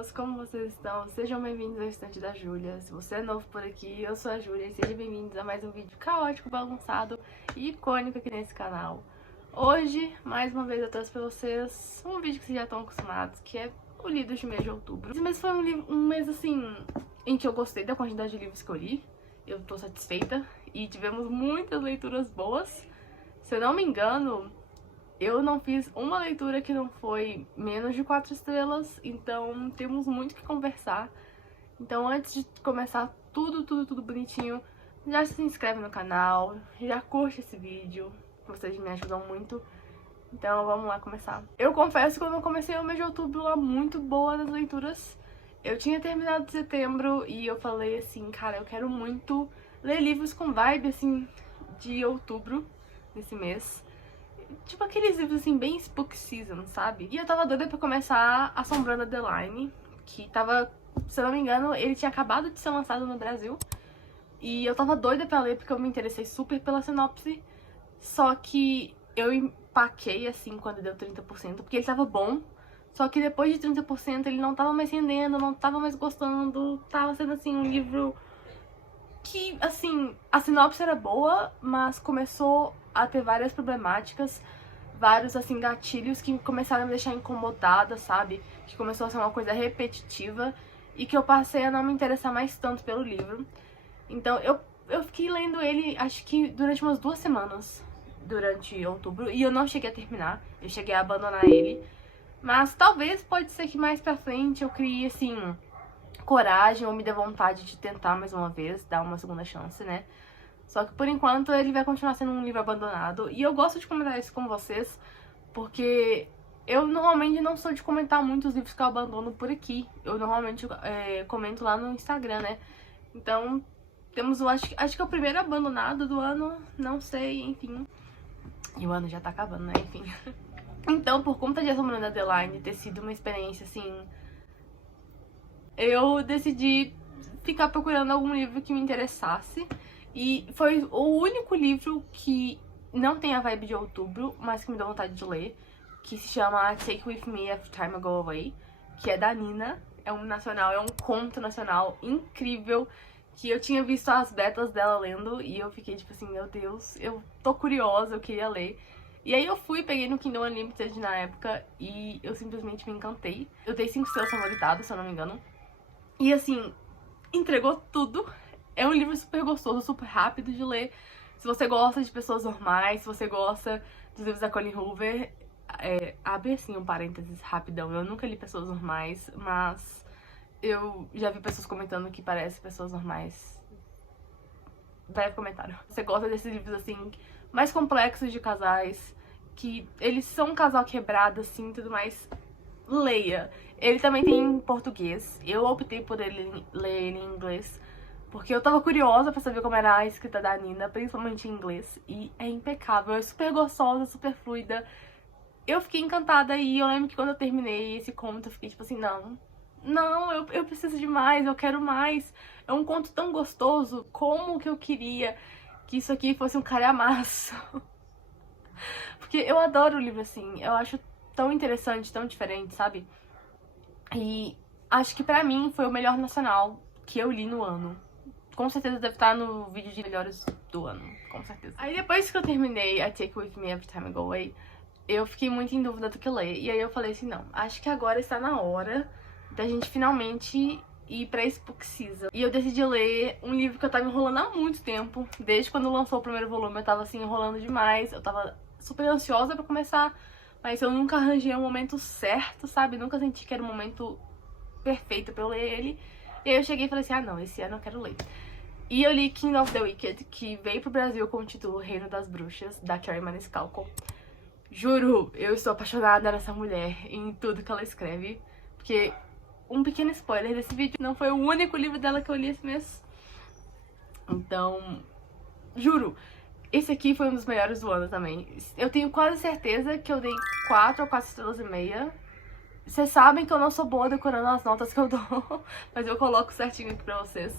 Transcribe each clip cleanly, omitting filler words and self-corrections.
amigos, como vocês estão? Sejam bem-vindos ao Estante da Júlia. Se você é novo por aqui, eu sou a Júlia e sejam bem-vindos a mais um vídeo caótico, bagunçado e icônico aqui nesse canal. Hoje, mais uma vez, eu trouxe pra vocês um vídeo que vocês já estão acostumados, que é o Lidos de mês de outubro. Esse mês foi um mês, assim, em que eu gostei da quantidade de livros que eu li. Eu tô satisfeita e tivemos muitas leituras boas. Se eu não me engano, eu não fiz uma leitura que não foi menos de 4 estrelas, então temos muito que conversar. Então antes de começar tudo bonitinho, já se inscreve no canal, já curte esse vídeo, vocês me ajudam muito. Então vamos lá começar. Eu confesso que quando eu comecei o mês de outubro lá muito boa nas leituras, eu tinha terminado de setembro e eu falei assim, cara, eu quero muito ler livros com vibe assim de outubro, nesse mês. Tipo aqueles livros assim, bem spook season, sabe? E eu tava doida pra começar Assombrando Adeline, que tava, se eu não me engano, ele tinha acabado de ser lançado no Brasil. E eu tava doida pra ler porque eu me interessei super pela sinopse. Só que eu empaquei assim quando deu 30%, porque ele tava bom. Só que depois de 30% ele não tava mais rendendo, não tava mais gostando. Tava sendo assim um livro que, assim, a sinopse era boa, mas começou a ter várias problemáticas, vários, assim, gatilhos que começaram a me deixar incomodada, sabe? Que começou a ser uma coisa repetitiva e que eu passei a não me interessar mais tanto pelo livro. Então eu fiquei lendo ele, acho que durante umas 2 semanas, durante outubro, e eu não cheguei a terminar, eu cheguei a abandonar ele. Mas talvez pode ser que mais pra frente eu crie, assim, coragem ou me dê vontade de tentar mais uma vez, dar uma segunda chance, né? Só que por enquanto ele vai continuar sendo um livro abandonado. E eu gosto de comentar isso com vocês, porque eu normalmente não sou de comentar muitos livros que eu abandono por aqui. Eu normalmente comento lá no Instagram, né? Então temos acho que é o primeiro abandonado do ano, não sei, enfim. E o ano já tá acabando, né? Enfim. Então, por conta de Assombrando Adeline ter sido uma experiência assim, eu decidi ficar procurando algum livro que me interessasse. E foi o único livro que não tem a vibe de outubro, mas que me deu vontade de ler, que se chama Take With Me Every Time I Go Away, que é da Nina. É um nacional, é um conto nacional incrível, que eu tinha visto as betas dela lendo e eu fiquei tipo assim, meu Deus, eu tô curiosa, eu queria ler. E aí eu fui, peguei no Kindle Unlimited na época e eu simplesmente me encantei. Eu dei 5 estrelas favoritadas, se eu não me engano. E assim, entregou tudo. É um livro super gostoso, super rápido de ler. Se você gosta de pessoas normais, se você gosta dos livros da Colleen Hoover, abre assim um parênteses rapidão. Eu nunca li Pessoas Normais, mas eu já vi pessoas comentando que parece Pessoas Normais. Breve comentário. Você gosta desses livros assim, mais complexos de casais, que eles são um casal quebrado assim, tudo mais, leia. Ele também tem em português. Eu optei por ele ler ele em inglês, porque eu tava curiosa pra saber como era a escrita da Nina, principalmente em inglês. E é impecável, é super gostosa, super fluida. Eu fiquei encantada e eu lembro que quando eu terminei esse conto, eu fiquei tipo assim, não, eu preciso de mais, eu quero mais. É um conto tão gostoso, como que eu queria que isso aqui fosse um calhamaço. Porque eu adoro o livro assim, eu acho tão interessante, tão diferente, sabe? E acho que pra mim foi o melhor nacional que eu li no ano. Com certeza deve estar no vídeo de melhores do ano, com certeza. Aí depois que eu terminei a Take With Me Every Time I Go Away, eu fiquei muito em dúvida do que ler. E aí eu falei assim, não, acho que agora está na hora da gente finalmente ir pra Spook Season. E eu decidi ler um livro que eu tava enrolando há muito tempo. Desde quando lançou o primeiro volume eu tava assim enrolando demais. Eu tava super ansiosa pra começar, mas eu nunca arranjei o momento certo, sabe? Nunca senti que era o momento perfeito pra eu ler ele. E aí eu cheguei e falei assim, ah não, esse ano eu quero ler. E eu li King of the Wicked, que veio pro Brasil com o título Reino das Bruxas, da Cherry Maniscalco. Juro, eu estou apaixonada nessa mulher, em tudo que ela escreve. Porque, um pequeno spoiler desse vídeo, não foi o único livro dela que eu li esse mês. Então, juro, esse aqui foi um dos melhores do ano também. Eu tenho quase certeza que eu dei 4 ou 4 estrelas e meia. Vocês sabem que eu não sou boa decorando as notas que eu dou, mas eu coloco certinho aqui pra vocês.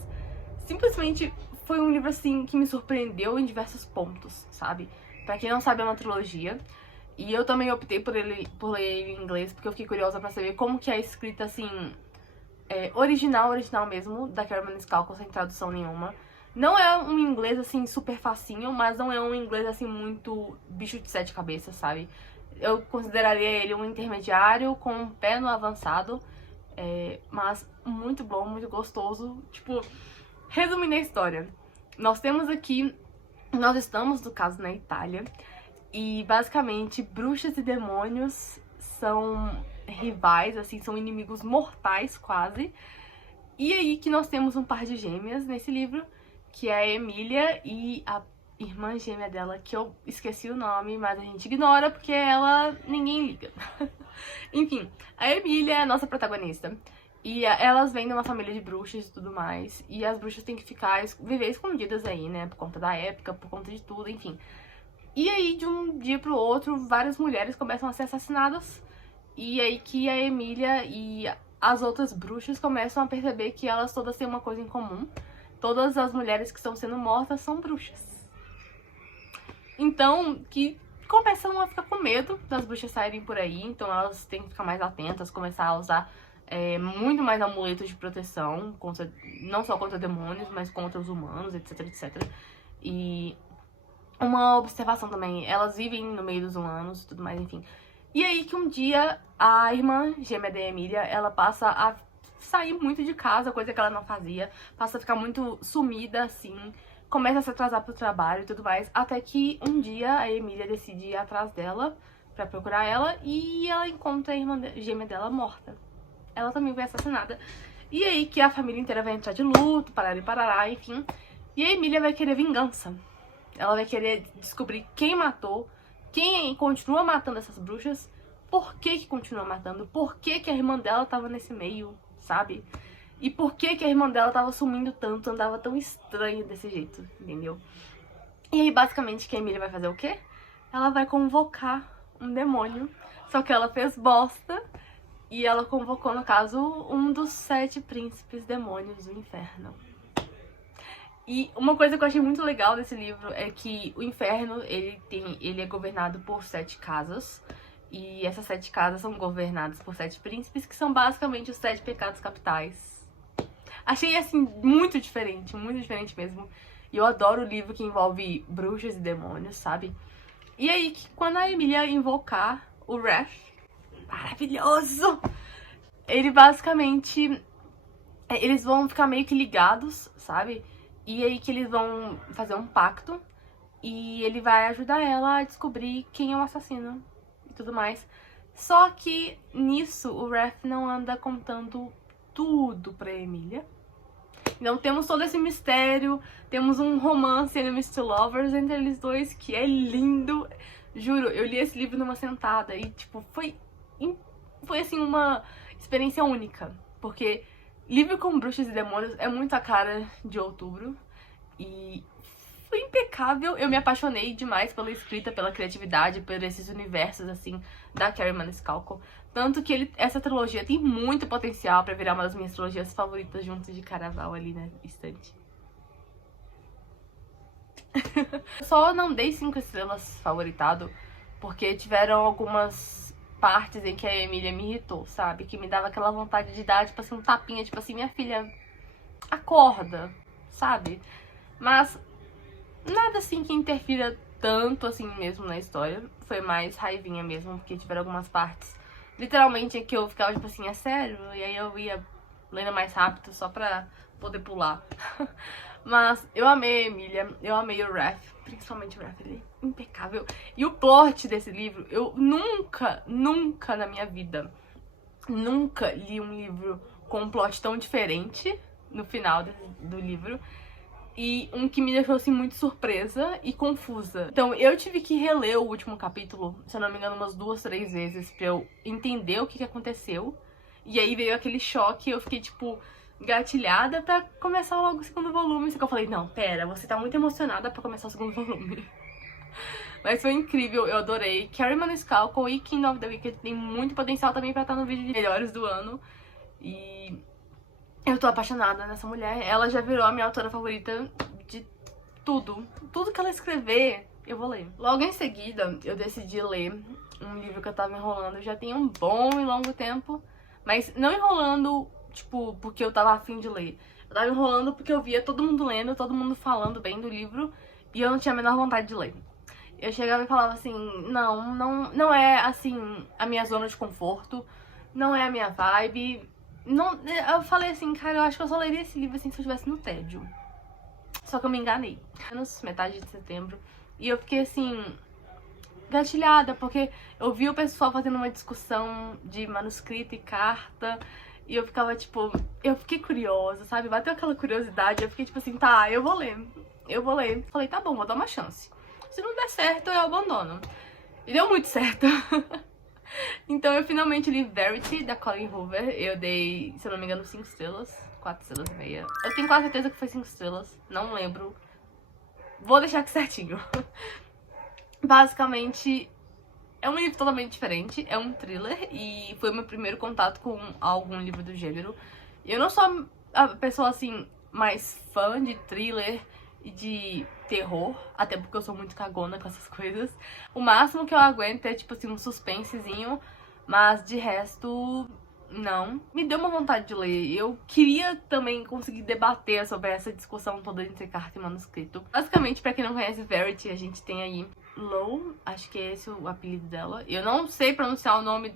Simplesmente foi um livro, assim, que me surpreendeu em diversos pontos, sabe? Pra quem não sabe, é uma trilogia. E eu também optei por ler ele em inglês, porque eu fiquei curiosa pra saber como que é a escrita, assim, original mesmo, da Carrie Maniscalco, sem tradução nenhuma. Não é um inglês, assim, super facinho, mas não é um inglês, assim, muito bicho de sete cabeças, sabe? Eu consideraria ele um intermediário com um pé no avançado, mas muito bom, muito gostoso. Tipo, resumindo a história, nós estamos, no caso, na Itália, e basicamente bruxas e demônios são rivais, assim, são inimigos mortais quase. E aí que nós temos um par de gêmeas nesse livro, que é a Emília e a irmã gêmea dela, que eu esqueci o nome, mas a gente ignora porque ninguém liga. Enfim, a Emília é a nossa protagonista. E elas vêm de uma família de bruxas e tudo mais. E as bruxas têm que viver escondidas aí, né? Por conta da época, por conta de tudo, enfim. E aí, de um dia pro outro, várias mulheres começam a ser assassinadas. E aí que a Emília e as outras bruxas começam a perceber que elas todas têm uma coisa em comum. Todas as mulheres que estão sendo mortas são bruxas. Então, que começam a ficar com medo das bruxas saírem por aí. Então elas têm que ficar mais atentas, começar a usar muito mais amuletos de proteção, não só contra demônios, mas contra os humanos, etc, etc. E uma observação também, elas vivem no meio dos humanos e tudo mais, enfim. E aí que um dia a irmã gêmea da Emília, ela passa a sair muito de casa, coisa que ela não fazia, passa a ficar muito sumida, assim, começa a se atrasar pro trabalho e tudo mais, até que um dia a Emília decide ir atrás dela pra procurar ela e ela encontra a irmã gêmea dela morta. Ela também foi assassinada. E aí que a família inteira vai entrar de luto, parará, enfim. E a Emília vai querer vingança. Ela vai querer descobrir quem matou, quem continua matando essas bruxas, por que continua matando, por que a irmã dela tava nesse meio, sabe? E por que a irmã dela tava sumindo tanto, andava tão estranho desse jeito, entendeu? E aí, basicamente, que a Emília vai fazer o quê? Ela vai convocar um demônio, só que ela fez bosta e ela convocou, no caso, um dos 7 príncipes demônios do inferno. E uma coisa que eu achei muito legal desse livro é que o inferno, ele é governado por 7 casas. E essas 7 casas são governadas por 7 príncipes, que são basicamente os 7 pecados capitais. Achei, assim, muito diferente mesmo. E eu adoro o livro que envolve bruxas e demônios, sabe? E aí, quando a Emília invocar o Wrath, maravilhoso! Ele basicamente... eles vão ficar meio que ligados, sabe? E aí que eles vão fazer um pacto e ele vai ajudar ela a descobrir quem é o assassino e tudo mais. Só que nisso o Wrath não anda contando tudo pra Emília. Então temos todo esse mistério, temos um romance enemies to lovers entre eles dois que é lindo. Juro, eu li esse livro numa sentada e tipo, foi assim uma experiência única. Porque livro com bruxas e demônios é muito a cara de outubro e foi impecável. Eu me apaixonei demais pela escrita, pela criatividade, por esses universos, assim, da Carrie Maniscalco. Tanto que essa trilogia tem muito potencial pra virar uma das minhas trilogias favoritas junto de Caraval ali na estante. Só não dei 5 estrelas favoritado porque tiveram algumas partes em que a Emília me irritou, sabe? Que me dava aquela vontade de dar, tipo assim, um tapinha, tipo assim, minha filha, acorda, sabe? Mas nada assim que interfira tanto assim mesmo na história. Foi mais raivinha mesmo, porque tiveram algumas partes, literalmente, em que eu ficava, tipo assim, é sério? E aí eu ia lendo mais rápido só pra poder pular. Mas eu amei a Emília, eu amei o Wrath, principalmente o Wrath, ele é impecável. E o plot desse livro, eu nunca na minha vida, nunca li um livro com um plot tão diferente no final do livro. E um que me deixou, assim, muito surpresa e confusa. Então, eu tive que reler o último capítulo, se eu não me engano, umas 2, 3 vezes pra eu entender o que aconteceu. E aí veio aquele choque e eu fiquei, tipo, gatilhada pra começar logo o segundo volume. Só que eu falei, não, pera, você tá muito emocionada pra começar o segundo volume. Mas foi incrível, eu adorei. Carrie Maniscalco e King of the Wicked tem muito potencial também pra estar no vídeo de melhores do ano. E eu tô apaixonada nessa mulher. Ela já virou a minha autora favorita de tudo. Tudo que ela escrever, eu vou ler. Logo em seguida, eu decidi ler um livro que eu tava enrolando já tem um bom e longo tempo. Mas não enrolando tipo, porque eu tava afim de ler. Eu tava enrolando porque eu via todo mundo lendo, todo mundo falando bem do livro, e eu não tinha a menor vontade de ler. Eu chegava e falava assim, não é, assim, a minha zona de conforto, não é a minha vibe. Não, eu falei assim, cara, eu acho que eu só leria esse livro assim se eu estivesse no tédio. Só que eu me enganei. Metade de setembro. E eu fiquei assim, gatilhada, porque eu vi o pessoal fazendo uma discussão de manuscrito e carta. E eu ficava, tipo, eu fiquei curiosa, sabe? Bateu aquela curiosidade, eu fiquei tipo assim, tá, eu vou ler. Eu vou ler. Falei, tá bom, vou dar uma chance. Se não der certo, eu abandono. E deu muito certo. Então eu finalmente li Verity, da Colleen Hoover. Eu dei, se eu não me engano, 5 estrelas. 4 estrelas e meia. Eu tenho quase certeza que foi 5 estrelas. Não lembro. Vou deixar aqui certinho. Basicamente, é um livro totalmente diferente. É um thriller. E foi o meu primeiro contato com algum livro do gênero. Eu não sou a pessoa, assim, mais fã de thriller e de terror, até porque eu sou muito cagona com essas coisas. O máximo que eu aguento é, tipo assim, um suspensezinho, mas de resto, não. Me deu uma vontade de ler. Eu queria também conseguir debater sobre essa discussão toda entre carta e manuscrito. Basicamente, pra quem não conhece Verity, a gente tem aí Lo, acho que é esse o apelido dela. Eu não sei pronunciar o nome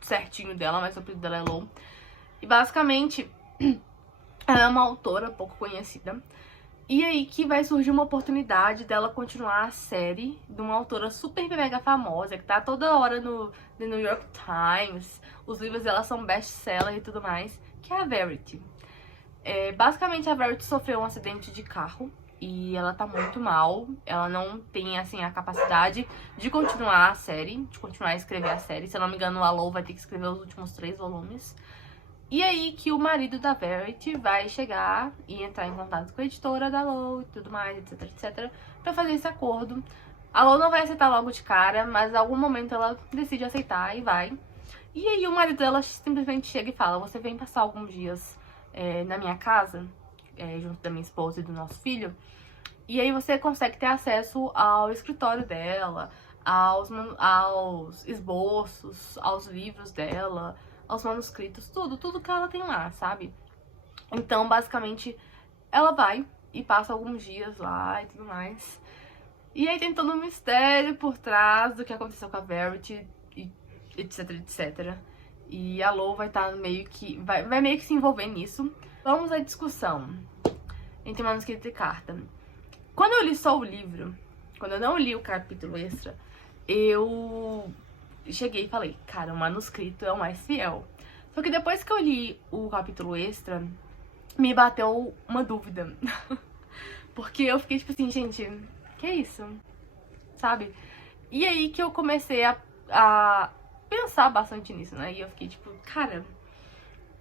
certinho dela, mas o apelido dela é Lo. E basicamente, ela é uma autora pouco conhecida. E aí que vai surgir uma oportunidade dela continuar a série de uma autora super mega famosa, que tá toda hora no The New York Times. Os livros dela são best-seller e tudo mais, que é a Verity. Basicamente, a Verity sofreu um acidente de carro e ela tá muito mal. Ela não tem, assim, a capacidade de continuar a série, de continuar a escrever a série. Se eu não me engano, a Lo vai ter que escrever os últimos 3 volumes. E aí que o marido da Verity vai chegar e entrar em contato com a editora da Lo e tudo mais, etc, etc, pra fazer esse acordo. A Lo não vai aceitar logo de cara, mas em algum momento ela decide aceitar e vai. E aí o marido dela simplesmente chega e fala, você vem passar alguns dias na minha casa, junto da minha esposa e do nosso filho, e aí você consegue ter acesso ao escritório dela, aos esboços, aos livros dela, aos manuscritos, tudo que ela tem lá, sabe? Então, basicamente, ela vai e passa alguns dias lá e tudo mais. E aí tem todo um mistério por trás do que aconteceu com a Verity, e etc, etc. E a Lo vai estar meio que... vai meio que se envolver nisso. Vamos à discussão entre manuscrito e carta. Quando eu li só o livro, quando eu não li o capítulo extra, eu cheguei e falei, cara, o manuscrito é o mais fiel. Só que depois que eu li o capítulo extra, me bateu uma dúvida. Porque eu fiquei tipo assim, gente, que é isso? Sabe? E aí que eu comecei a pensar bastante nisso, né? E eu fiquei tipo, cara,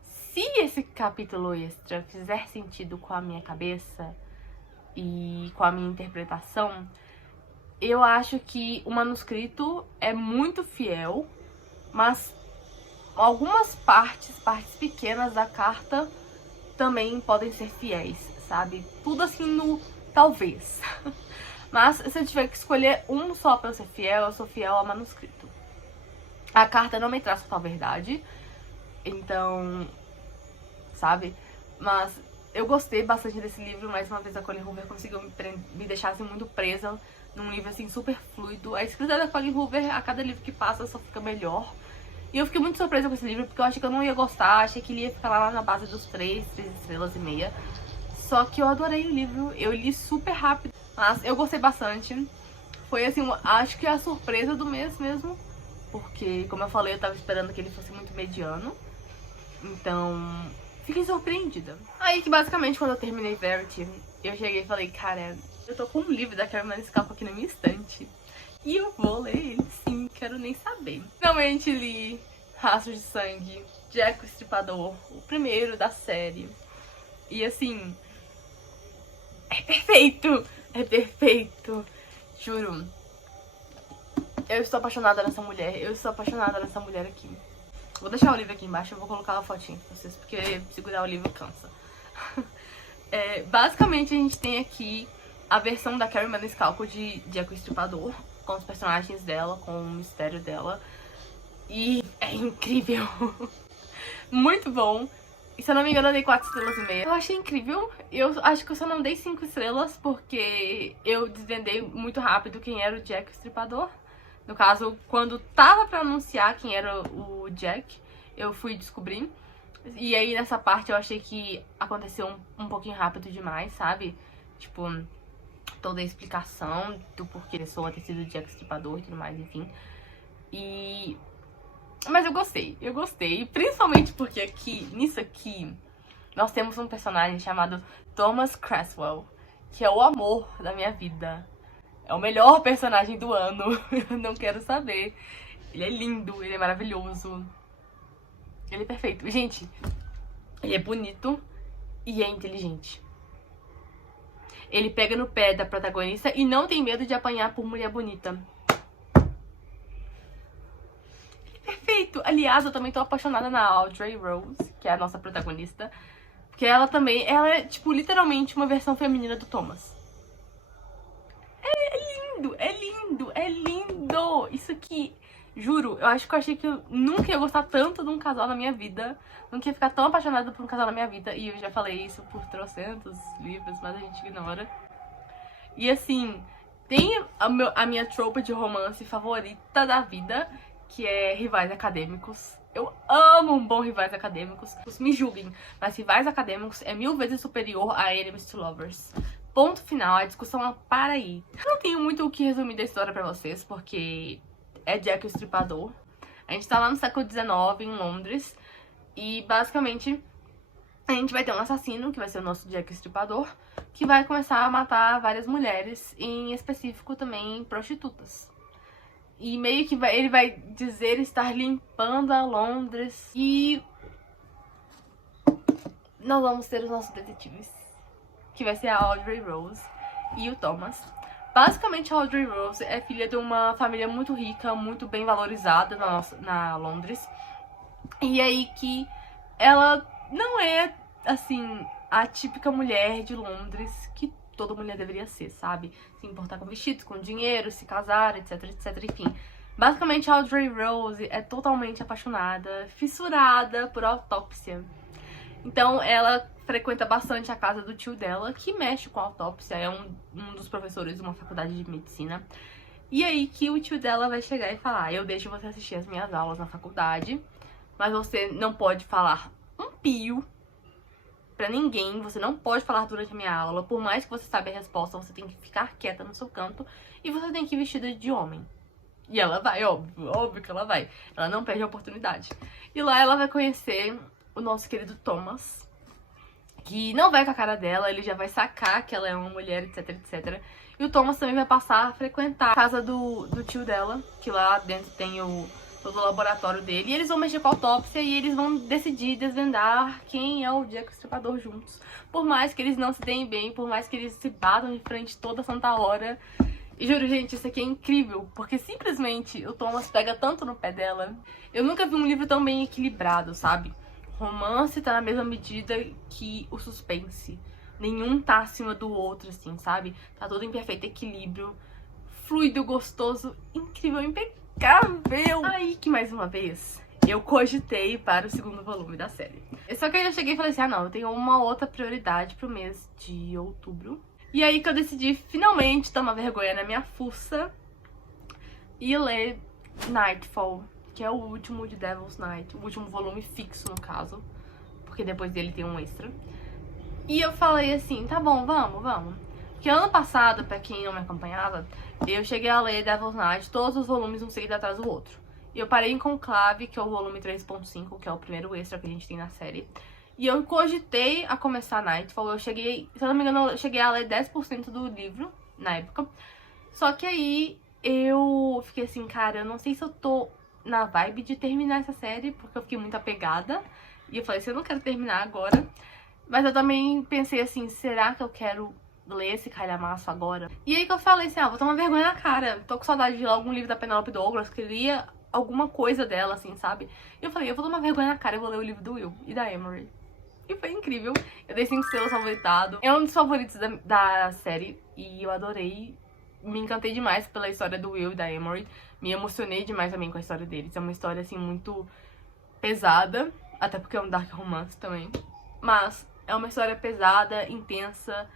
se esse capítulo extra fizer sentido com a minha cabeça e com a minha interpretação, eu acho que o manuscrito é muito fiel, mas algumas partes pequenas da carta também podem ser fiéis, sabe? Tudo assim no talvez. Mas se eu tiver que escolher um só pra eu ser fiel, eu sou fiel ao manuscrito. A carta não me traz total verdade, então, sabe? Mas eu gostei bastante desse livro. Mais uma vez a Colleen Hoover conseguiu me deixar assim muito presa num livro assim super fluido. A escrita da Colleen Hoover, a cada livro que passa, só fica melhor. E eu fiquei muito surpresa com esse livro, porque eu achei que eu não ia gostar, achei que ele ia ficar lá na base dos 3 estrelas e meia. Só que eu adorei o livro, eu li super rápido, mas eu gostei bastante. Foi assim, acho que a surpresa do mês mesmo, porque, como eu falei, eu tava esperando que ele fosse muito mediano. Então, fiquei surpreendida. Aí que basicamente, quando eu terminei Verity, eu cheguei e falei, cara, eu tô com um livro da Carmen Maniscalco aqui na minha estante. E eu vou ler ele sim, quero nem saber. Finalmente li Rastros de Sangue, Jack o Estripador, o primeiro da série. E assim, é perfeito, juro. Eu estou apaixonada nessa mulher aqui. Vou deixar o livro aqui embaixo, eu vou colocar uma fotinha pra vocês, porque segurar o livro cansa. Basicamente a gente tem aqui a versão da Carmen Maniscalco de Jack o Estripador, com os personagens dela, com o mistério dela. E é incrível. Muito bom. E se eu não me engano, eu dei 4 estrelas e meia. Eu achei incrível. Eu acho que eu só não dei 5 estrelas porque eu desvendei muito rápido quem era o Jack o Estripador. No caso, quando tava pra anunciar quem era o Jack, eu fui descobrir. E aí, nessa parte, eu achei que aconteceu um pouquinho rápido demais, sabe? Tipo, toda a explicação do porquê a pessoa ter sido o Jack o Estripador e tudo mais, enfim. Mas eu gostei. Principalmente porque nisso aqui, nós temos um personagem chamado Thomas Cresswell, que é o amor da minha vida. É o melhor personagem do ano. Eu não quero saber. Ele é lindo, ele é maravilhoso. Ele é perfeito. Gente, ele é bonito e é inteligente. Ele pega no pé da protagonista e não tem medo de apanhar por mulher bonita. Perfeito! Aliás, eu também tô apaixonada na Audrey Rose, que é a nossa protagonista. Porque ela é, tipo, literalmente uma versão feminina do Thomas. É lindo, é lindo! Isso aqui, juro, eu acho que eu achei que eu nunca ia gostar tanto de um casal na minha vida. Nunca ia ficar tão apaixonada por um casal na minha vida. E eu já falei isso por trocentos livros, mas a gente ignora. E assim, tem a minha tropa de romance favorita da vida, que é rivais acadêmicos. Eu amo um bom rivais acadêmicos. Me julguem, mas rivais acadêmicos é 1000 vezes superior a enemies to lovers. Ponto final, a discussão para aí. Eu não tenho muito o que resumir da história pra vocês, porque é Jack o Estripador. A gente tá lá no século XIX, em Londres, e basicamente a gente vai ter um assassino, que vai ser o nosso Jack o Estripador, que vai começar a matar várias mulheres, em específico também prostitutas. E meio que ele vai dizer estar limpando a Londres. E nós vamos ter os nossos detetives, que vai ser a Audrey Rose e o Thomas. Basicamente, a Audrey Rose é filha de uma família muito rica, muito bem valorizada na Londres. E aí que ela não é, assim, a típica mulher de Londres que toda mulher deveria ser, sabe? Se importar com vestidos, com dinheiro, se casar, etc, etc, enfim. Basicamente, a Audrey Rose é totalmente apaixonada, fissurada por autópsia. Então, ela frequenta bastante a casa do tio dela, que mexe com autópsia, é um dos professores de uma faculdade de medicina. E aí que o tio dela vai chegar e falar: eu deixo você assistir as minhas aulas na faculdade, mas você não pode falar um pio pra ninguém, você não pode falar durante a minha aula, por mais que você saiba a resposta, você tem que ficar quieta no seu canto e você tem que ir vestida de homem. E ela vai, óbvio que ela vai. Ela não perde a oportunidade. E lá ela vai conhecer o nosso querido Thomas, que não vai com a cara dela, ele já vai sacar que ela é uma mulher, etc, etc. E o Thomas também vai passar a frequentar a casa do tio dela, que lá dentro tem todo o laboratório dele. E eles vão mexer com a autópsia e eles vão decidir desvendar quem é o Jack o Estripador juntos. Por mais que eles não se deem bem, por mais que eles se batam de frente toda santa hora. E juro, gente, isso aqui é incrível, porque simplesmente o Thomas pega tanto no pé dela. Eu nunca vi um livro tão bem equilibrado, sabe? O romance tá na mesma medida que o suspense. Nenhum tá acima do outro, assim, sabe? Tá todo em perfeito equilíbrio. Fluido, gostoso, incrível, impecável. Aí que, mais uma vez, eu cogitei para o segundo volume da série. Só que aí eu cheguei e falei assim, ah não, eu tenho uma outra prioridade pro mês de outubro. E aí que eu decidi finalmente tomar vergonha na minha fuça e ler Nightfall, que é o último de Devil's Night, o último volume fixo no caso, porque depois dele tem um extra. E eu falei assim, tá bom, vamos. Porque ano passado, pra quem não me acompanhava, eu cheguei a ler Devil's Night, todos os volumes um seguido atrás do outro. E eu parei em Conclave, que é o volume 3.5, que é o primeiro extra que a gente tem na série. E eu cogitei a começar Nightfall, eu cheguei, se eu não me engano, eu cheguei a ler 10% do livro, na época. Só que aí eu fiquei assim, cara, eu não sei se eu tô na vibe de terminar essa série, porque eu fiquei muito apegada. E eu falei assim, eu não quero terminar agora. Mas eu também pensei assim, será que eu quero ler esse calhamaço agora? E aí que eu falei assim, vou tomar vergonha na cara. Tô com saudade de ler algum livro da Penelope Douglas, queria alguma coisa dela, assim, sabe? E eu falei, eu vou tomar vergonha na cara e vou ler o livro do Will e da Emery. E foi incrível. Eu dei 5 estrelas, favoritado. É um dos favoritos da série e eu adorei. Me encantei demais pela história do Will e da Emery. Me emocionei demais também com a história deles. É uma história, assim, muito pesada. Até porque é um dark romance também. Mas é uma história pesada, intensa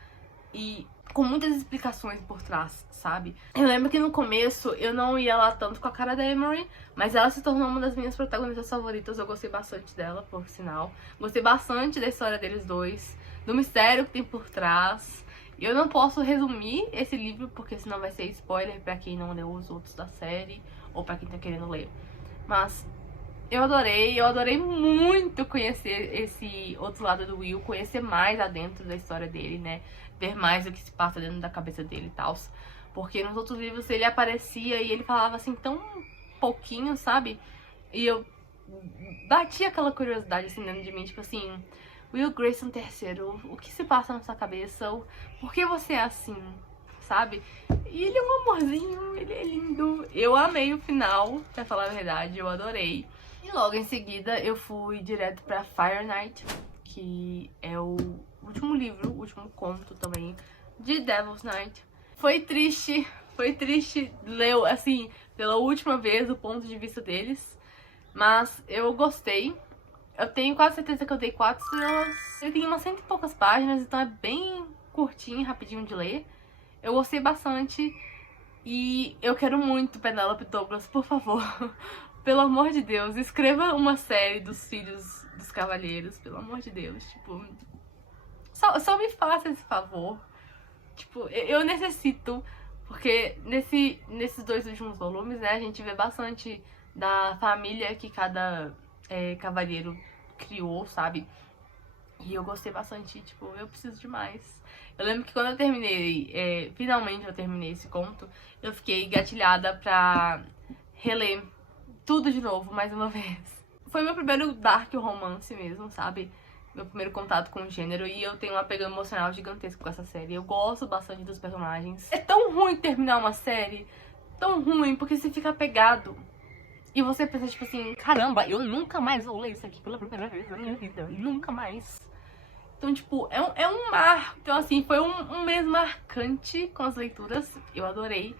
e com muitas explicações por trás, sabe? Eu lembro que no começo eu não ia lá tanto com a cara da Emery, mas ela se tornou uma das minhas protagonistas favoritas. Eu gostei bastante dela, por sinal. Gostei bastante da história deles dois, do mistério que tem por trás. Eu não posso resumir esse livro, porque senão vai ser spoiler pra quem não leu os outros da série, ou pra quem tá querendo ler. Mas eu adorei muito conhecer esse outro lado do Will, conhecer mais adentro da história dele, né? Ver mais o que se passa dentro da cabeça dele e tal. Porque nos outros livros ele aparecia e ele falava assim tão pouquinho, sabe? E eu bati aquela curiosidade assim dentro de mim, tipo assim, Will Grayson III, o que se passa na sua cabeça? Por que você é assim? Sabe? E ele é um amorzinho, ele é lindo. Eu amei o final, pra falar a verdade, eu adorei. E logo em seguida eu fui direto pra Fire Night, que é o último livro, o último conto também de Devil's Night. Foi triste ler, assim, pela última vez o ponto de vista deles, mas eu gostei. Eu tenho quase certeza que eu dei 4 estrelas. Ele tem umas 100 e poucas páginas, então é bem curtinho, rapidinho de ler. Eu gostei bastante e eu quero muito Penélope Douglas, por favor. Pelo amor de Deus, escreva uma série dos Filhos dos Cavaleiros, pelo amor de Deus, tipo... Só me faça esse favor. Tipo, eu necessito, porque nesses 2 últimos volumes, né, a gente vê bastante da família que cada cavaleiro criou, sabe? E eu gostei bastante, tipo, eu preciso de mais. Eu lembro que quando eu terminei, finalmente eu terminei esse conto, eu fiquei gatilhada pra reler tudo de novo, mais uma vez. Foi meu primeiro dark romance mesmo, sabe? Meu primeiro contato com o gênero, e eu tenho um apego emocional gigantesco com essa série. Eu gosto bastante dos personagens. É tão ruim terminar uma série, tão ruim, porque você fica apegado. E você pensa, tipo assim, caramba, eu nunca mais vou ler isso aqui pela primeira vez na minha vida. Nunca mais. Então, tipo, é um mar. Então, assim, foi um mês marcante com as leituras. Eu adorei.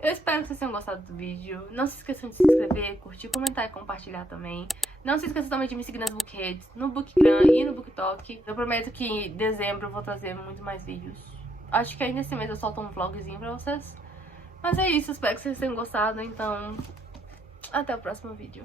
Eu espero que vocês tenham gostado do vídeo. Não se esqueçam de se inscrever, curtir, comentar e compartilhar também. Não se esqueçam também de me seguir nas Bookheads, no Bookgram e no BookTok. Eu prometo que em dezembro eu vou trazer muito mais vídeos. Acho que ainda esse mês eu solto um vlogzinho pra vocês. Mas é isso, espero que vocês tenham gostado. Então, até o próximo vídeo.